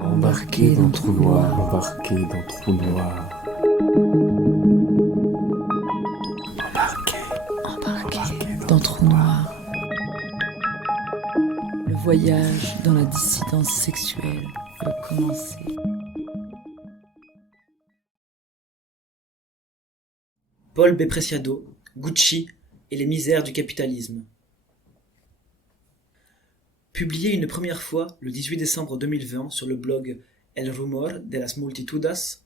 Embarqué dans trou noir, embarqué dans trou noir. Embarqué dans trou noir. Le voyage dans la dissidence sexuelle peut commencer. Paul B. Preciado, Gucci et les misères du capitalisme. Publié une première fois le 18 décembre 2020 sur le blog El Rumor de las Multitudes,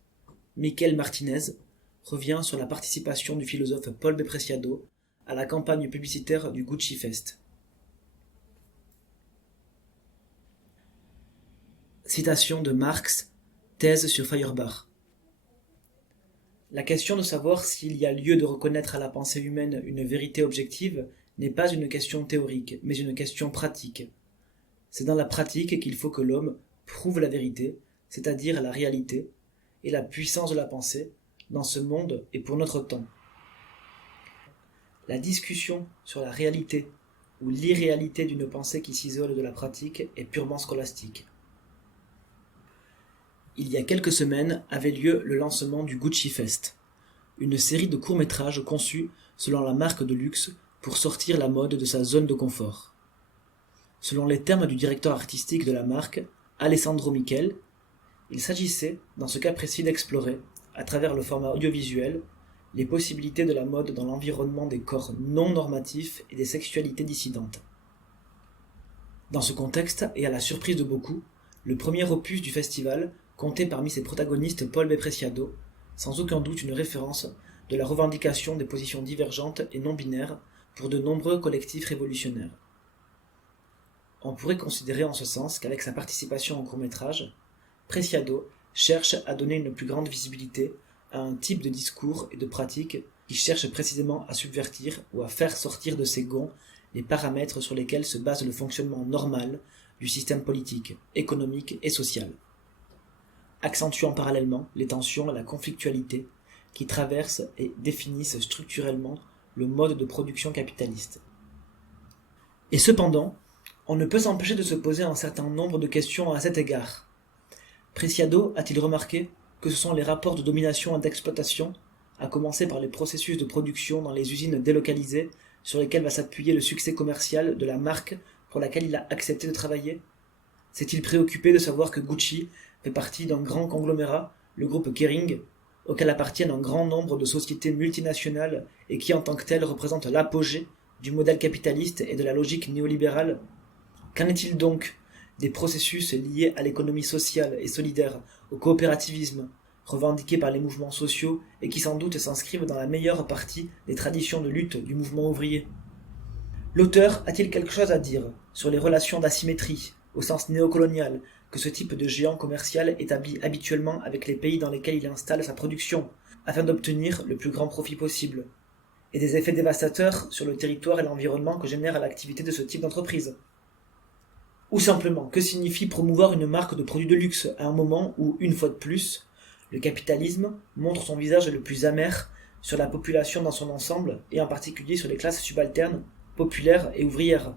Miquel Martinez revient sur la participation du philosophe Paul B. Preciado à la campagne publicitaire du Gucci Fest. Citation de Marx, thèse sur Feuerbach. La question de savoir s'il y a lieu de reconnaître à la pensée humaine une vérité objective n'est pas une question théorique, mais une question pratique. C'est dans la pratique qu'il faut que l'homme prouve la vérité, c'est-à-dire la réalité, et la puissance de la pensée, dans ce monde et pour notre temps. La discussion sur la réalité ou l'irréalité d'une pensée qui s'isole de la pratique est purement scolastique. Il y a quelques semaines avait lieu le lancement du Gucci Fest, une série de courts-métrages conçus selon la marque de luxe pour sortir la mode de sa zone de confort. Selon les termes du directeur artistique de la marque, Alessandro Michel, il s'agissait, dans ce cas précis, d'explorer, à travers le format audiovisuel, les possibilités de la mode dans l'environnement des corps non normatifs et des sexualités dissidentes. Dans ce contexte, et à la surprise de beaucoup, le premier opus du festival comptait parmi ses protagonistes Paul B. Preciado, sans aucun doute une référence de la revendication des positions divergentes et non-binaires pour de nombreux collectifs révolutionnaires. On pourrait considérer en ce sens qu'avec sa participation au court-métrage, Preciado cherche à donner une plus grande visibilité à un type de discours et de pratique qui cherche précisément à subvertir ou à faire sortir de ses gonds les paramètres sur lesquels se base le fonctionnement normal du système politique, économique et social, accentuant parallèlement les tensions et la conflictualité qui traversent et définissent structurellement le mode de production capitaliste. Et cependant, on ne peut s'empêcher de se poser un certain nombre de questions à cet égard. Preciado a-t-il remarqué que ce sont les rapports de domination et d'exploitation, à commencer par les processus de production dans les usines délocalisées, sur lesquels va s'appuyer le succès commercial de la marque pour laquelle il a accepté de travailler? S'est-il préoccupé de savoir que Gucci fait partie d'un grand conglomérat, le groupe Kering, auquel appartiennent un grand nombre de sociétés multinationales et qui en tant que telles représentent l'apogée du modèle capitaliste et de la logique néolibérale? Qu'en est-il donc des processus liés à l'économie sociale et solidaire, au coopérativisme, revendiqués par les mouvements sociaux et qui sans doute s'inscrivent dans la meilleure partie des traditions de lutte du mouvement ouvrier? L'auteur a-t-il quelque chose à dire sur les relations d'asymétrie, au sens néocolonial, que ce type de géant commercial établit habituellement avec les pays dans lesquels il installe sa production, afin d'obtenir le plus grand profit possible, et des effets dévastateurs sur le territoire et l'environnement que génère l'activité de ce type d'entreprise? Ou simplement, que signifie promouvoir une marque de produits de luxe à un moment où, une fois de plus, le capitalisme montre son visage le plus amer sur la population dans son ensemble, et en particulier sur les classes subalternes, populaires et ouvrières?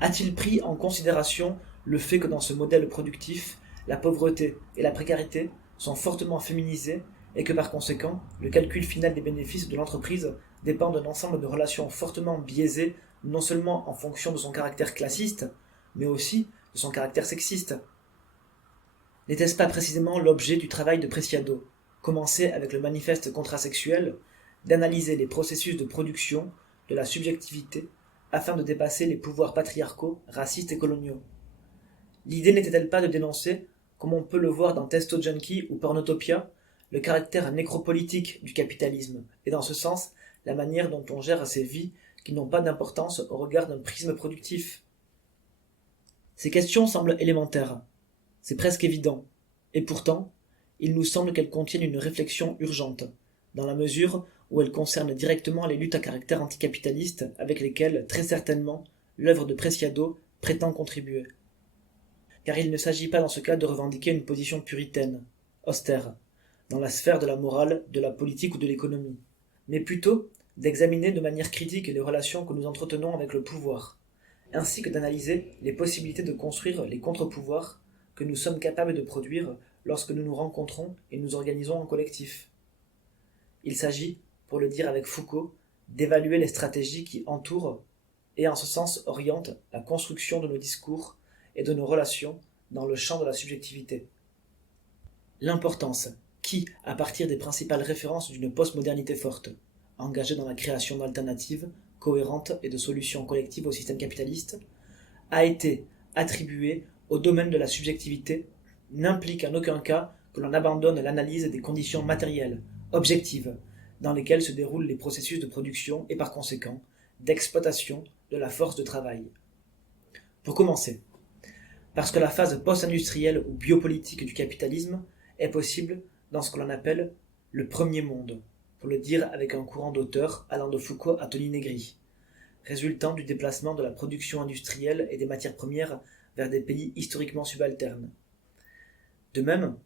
A-t-il pris en considération le fait que dans ce modèle productif, la pauvreté et la précarité sont fortement féminisées et que par conséquent, le calcul final des bénéfices de l'entreprise dépend d'un ensemble de relations fortement biaisées, non seulement en fonction de son caractère classiste, mais aussi de son caractère sexiste? N'était-ce pas précisément l'objet du travail de Preciado, commencé avec le manifeste contrasexuel, d'analyser les processus de production de la subjectivité afin de dépasser les pouvoirs patriarcaux, racistes et coloniaux? L'idée n'était-elle pas de dénoncer, comme on peut le voir dans Testo Junkie ou Pornotopia, le caractère nécropolitique du capitalisme, et dans ce sens, la manière dont on gère ces vies qui n'ont pas d'importance au regard d'un prisme productif? Ces questions semblent élémentaires, c'est presque évident, et pourtant, il nous semble qu'elles contiennent une réflexion urgente, dans la mesure où elles concernent directement les luttes à caractère anticapitaliste avec lesquelles, très certainement, l'œuvre de Preciado prétend contribuer. Car il ne s'agit pas dans ce cas de revendiquer une position puritaine, austère, dans la sphère de la morale, de la politique ou de l'économie, mais plutôt d'examiner de manière critique les relations que nous entretenons avec le pouvoir, ainsi que d'analyser les possibilités de construire les contre-pouvoirs que nous sommes capables de produire lorsque nous nous rencontrons et nous organisons en collectif. Il s'agit, pour le dire avec Foucault, d'évaluer les stratégies qui entourent et en ce sens orientent la construction de nos discours et de nos relations dans le champ de la subjectivité. L'importance qui, à partir des principales références d'une postmodernité forte, engagée dans la création d'alternatives cohérentes et de solutions collectives au système capitaliste, a été attribuée au domaine de la subjectivité, n'implique en aucun cas que l'on abandonne l'analyse des conditions matérielles, objectives, dans lesquelles se déroulent les processus de production et par conséquent d'exploitation de la force de travail. Pour commencer, parce que la phase post-industrielle ou biopolitique du capitalisme est possible dans ce que l'on appelle le premier monde, pour le dire avec un courant d'auteurs allant de Foucault à Tony Negri, résultant du déplacement de la production industrielle et des matières premières vers des pays historiquement subalternes. De même,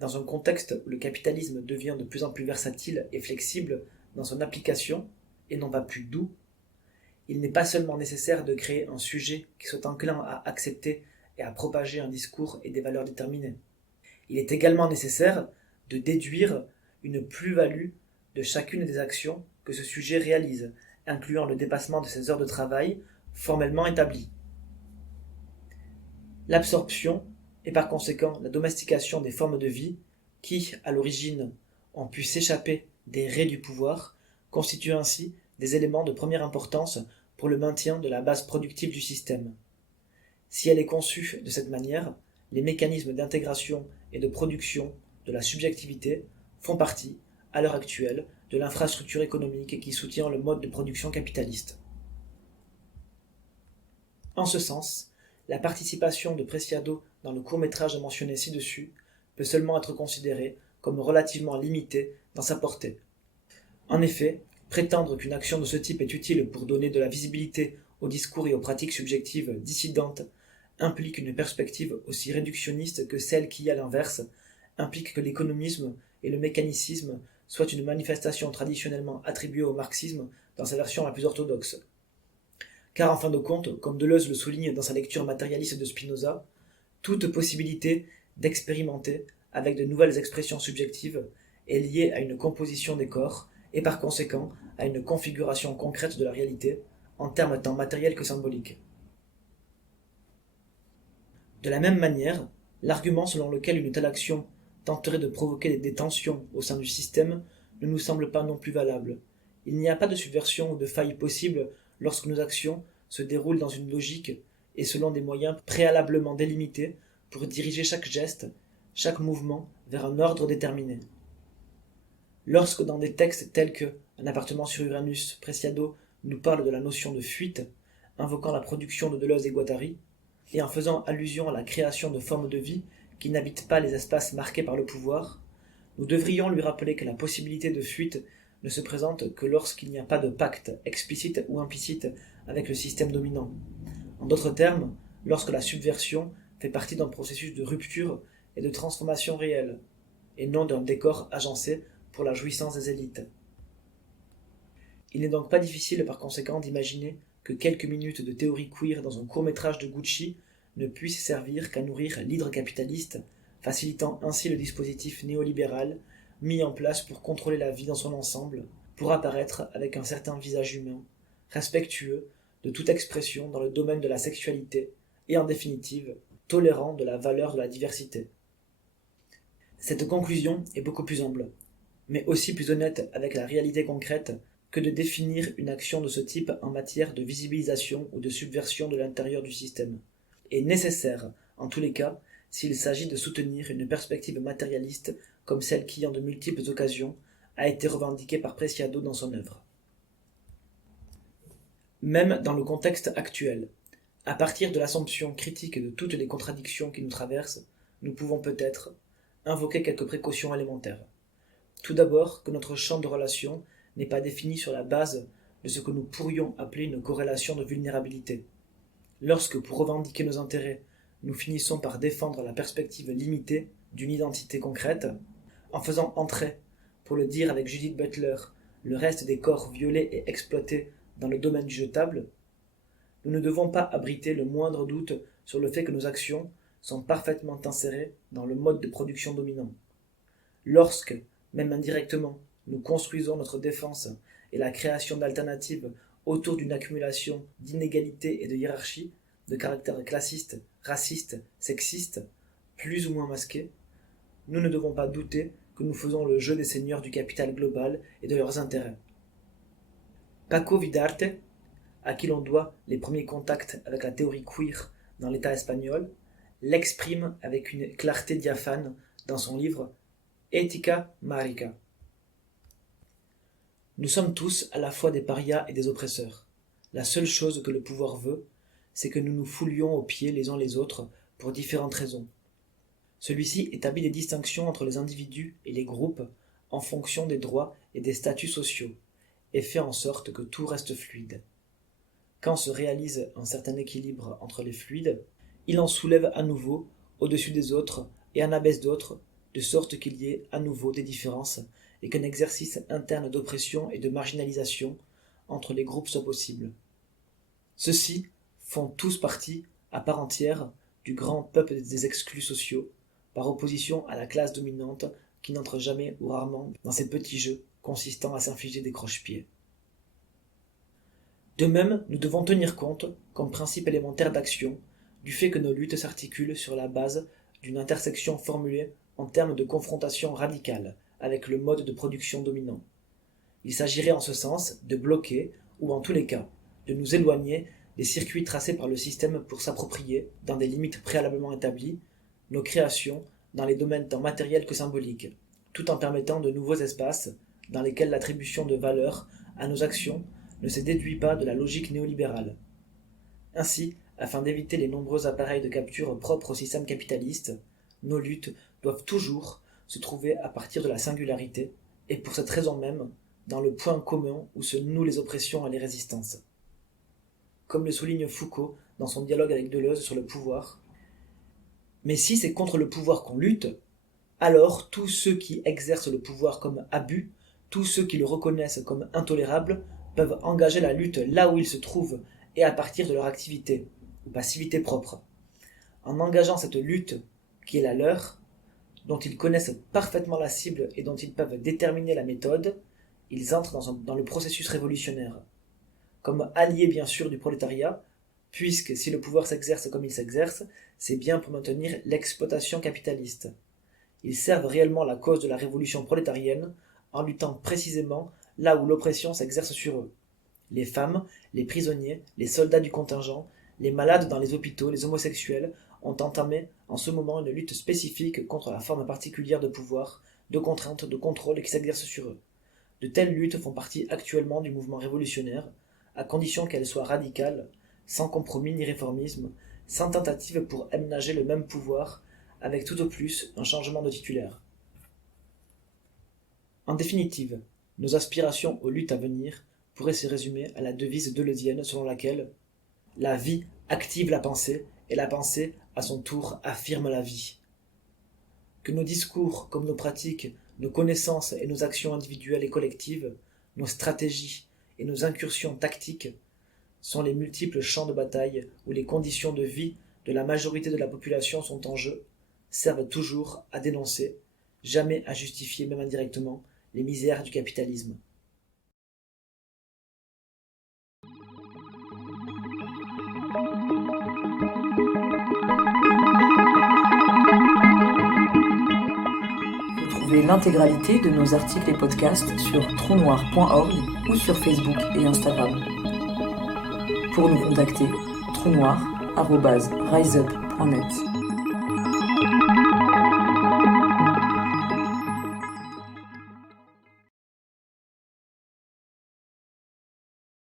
dans un contexte où le capitalisme devient de plus en plus versatile et flexible dans son application, et non pas plus doux, il n'est pas seulement nécessaire de créer un sujet qui soit enclin à accepter et à propager un discours et des valeurs déterminées. Il est également nécessaire de déduire une plus-value de chacune des actions que ce sujet réalise, incluant le dépassement de ses heures de travail formellement établies. L'absorption et par conséquent la domestication des formes de vie qui, à l'origine, ont pu s'échapper des raies du pouvoir, constituent ainsi des éléments de première importance pour le maintien de la base productive du système. Si elle est conçue de cette manière, les mécanismes d'intégration et de production de la subjectivité font partie, à l'heure actuelle, de l'infrastructure économique qui soutient le mode de production capitaliste. En ce sens, la participation de Preciado dans le court-métrage mentionné ci-dessus peut seulement être considérée comme relativement limitée dans sa portée. En effet, prétendre qu'une action de ce type est utile pour donner de la visibilité aux discours et aux pratiques subjectives dissidentes implique une perspective aussi réductionniste que celle qui, à l'inverse, implique que l'économisme et le mécanicisme soient une manifestation traditionnellement attribuée au marxisme dans sa version la plus orthodoxe. Car en fin de compte, comme Deleuze le souligne dans sa lecture matérialiste de Spinoza, toute possibilité d'expérimenter avec de nouvelles expressions subjectives est liée à une composition des corps et par conséquent à une configuration concrète de la réalité, en termes tant matériels que symboliques. De la même manière, l'argument selon lequel une telle action tenterait de provoquer des tensions au sein du système ne nous semble pas non plus valable. Il n'y a pas de subversion ou de faille possible lorsque nos actions se déroulent dans une logique et selon des moyens préalablement délimités pour diriger chaque geste, chaque mouvement vers un ordre déterminé. Lorsque dans des textes tels que Un appartement sur Uranus, Preciado nous parle de la notion de fuite, invoquant la production de Deleuze et Guattari, et en faisant allusion à la création de formes de vie qui n'habitent pas les espaces marqués par le pouvoir, nous devrions lui rappeler que la possibilité de fuite ne se présente que lorsqu'il n'y a pas de pacte explicite ou implicite avec le système dominant. En d'autres termes, lorsque la subversion fait partie d'un processus de rupture et de transformation réelle, et non d'un décor agencé pour la jouissance des élites. Il n'est donc pas difficile par conséquent d'imaginer que quelques minutes de théorie queer dans un court-métrage de Gucci ne puissent servir qu'à nourrir l'hydre capitaliste, facilitant ainsi le dispositif néolibéral mis en place pour contrôler la vie dans son ensemble, pour apparaître avec un certain visage humain, respectueux de toute expression dans le domaine de la sexualité et en définitive tolérant de la valeur de la diversité. Cette conclusion est beaucoup plus humble, mais aussi plus honnête avec la réalité concrète que de définir une action de ce type en matière de visibilisation ou de subversion de l'intérieur du système, et nécessaire, en tous les cas, s'il s'agit de soutenir une perspective matérialiste comme celle qui, en de multiples occasions, a été revendiquée par Preciado dans son œuvre. Même dans le contexte actuel, à partir de l'assomption critique de toutes les contradictions qui nous traversent, nous pouvons peut-être invoquer quelques précautions élémentaires. Tout d'abord, que notre champ de relation n'est pas défini sur la base de ce que nous pourrions appeler une corrélation de vulnérabilité. Lorsque, pour revendiquer nos intérêts, nous finissons par défendre la perspective limitée d'une identité concrète, en faisant entrer, pour le dire avec Judith Butler, le reste des corps violés et exploités dans le domaine du jetable, nous ne devons pas abriter le moindre doute sur le fait que nos actions sont parfaitement insérées dans le mode de production dominant. Lorsque, même indirectement, nous construisons notre défense et la création d'alternatives autour d'une accumulation d'inégalités et de hiérarchies, de caractère classiste, raciste, sexiste, plus ou moins masqués, nous ne devons pas douter que nous faisons le jeu des seigneurs du capital global et de leurs intérêts. Paco Vidarte, à qui l'on doit les premiers contacts avec la théorie queer dans l'État espagnol, l'exprime avec une clarté diaphane dans son livre Ética Marica. Nous sommes tous à la fois des parias et des oppresseurs. La seule chose que le pouvoir veut, c'est que nous nous foulions aux pieds les uns les autres pour différentes raisons. Celui-ci établit des distinctions entre les individus et les groupes en fonction des droits et des statuts sociaux, et fait en sorte que tout reste fluide. Quand se réalise un certain équilibre entre les fluides, il en soulève à nouveau au-dessus des autres et en abaisse d'autres, de sorte qu'il y ait à nouveau des différences et qu'un exercice interne d'oppression et de marginalisation entre les groupes soit possible. Ceux-ci font tous partie, à part entière, du grand peuple des exclus sociaux, par opposition à la classe dominante qui n'entre jamais ou rarement dans ces petits jeux consistant à s'infliger des croche-pieds. De même, nous devons tenir compte, comme principe élémentaire d'action, du fait que nos luttes s'articulent sur la base d'une intersection formulée en termes de confrontation radicale avec le mode de production dominant. Il s'agirait en ce sens de bloquer, ou en tous les cas, de nous éloigner des circuits tracés par le système pour s'approprier, dans des limites préalablement établies, nos créations dans les domaines tant matériels que symboliques, tout en permettant de nouveaux espaces dans lesquels l'attribution de valeur à nos actions ne se déduit pas de la logique néolibérale. Ainsi, afin d'éviter les nombreux appareils de capture propres au système capitaliste, nos luttes doivent toujours se trouver à partir de la singularité, et pour cette raison même, dans le point commun où se nouent les oppressions et les résistances. Comme le souligne Foucault dans son dialogue avec Deleuze sur le pouvoir, mais si c'est contre le pouvoir qu'on lutte, alors tous ceux qui exercent le pouvoir comme abus, tous ceux qui le reconnaissent comme intolérable, peuvent engager la lutte là où ils se trouvent et à partir de leur activité, ou passivité propre. En engageant cette lutte, qui est la leur, dont ils connaissent parfaitement la cible et dont ils peuvent déterminer la méthode, ils entrent dans le processus révolutionnaire. Comme alliés bien sûr du prolétariat, puisque si le pouvoir s'exerce comme il s'exerce, c'est bien pour maintenir l'exploitation capitaliste. Ils servent réellement la cause de la révolution prolétarienne en luttant précisément là où l'oppression s'exerce sur eux. Les femmes, les prisonniers, les soldats du contingent, les malades dans les hôpitaux, les homosexuels ont entamé en ce moment une lutte spécifique contre la forme particulière de pouvoir, de contrainte, de contrôle qui s'exerce sur eux. De telles luttes font partie actuellement du mouvement révolutionnaire, à condition qu'elles soient radicales, sans compromis ni réformisme, sans tentative pour aménager le même pouvoir, avec tout au plus un changement de titulaire. En définitive, nos aspirations aux luttes à venir pourraient se résumer à la devise deleuzienne selon laquelle « la vie active la pensée et la pensée, à son tour, affirme la vie ». Que nos discours comme nos pratiques, nos connaissances et nos actions individuelles et collectives, nos stratégies et nos incursions tactiques sont les multiples champs de bataille où les conditions de vie de la majorité de la population sont en jeu, servent toujours à dénoncer, jamais à justifier même indirectement, les misères du capitalisme. Retrouvez l'intégralité de nos articles et podcasts sur trou-noir.org ou sur Facebook et Instagram. Pour nous contacter, trounoir@riseup.net.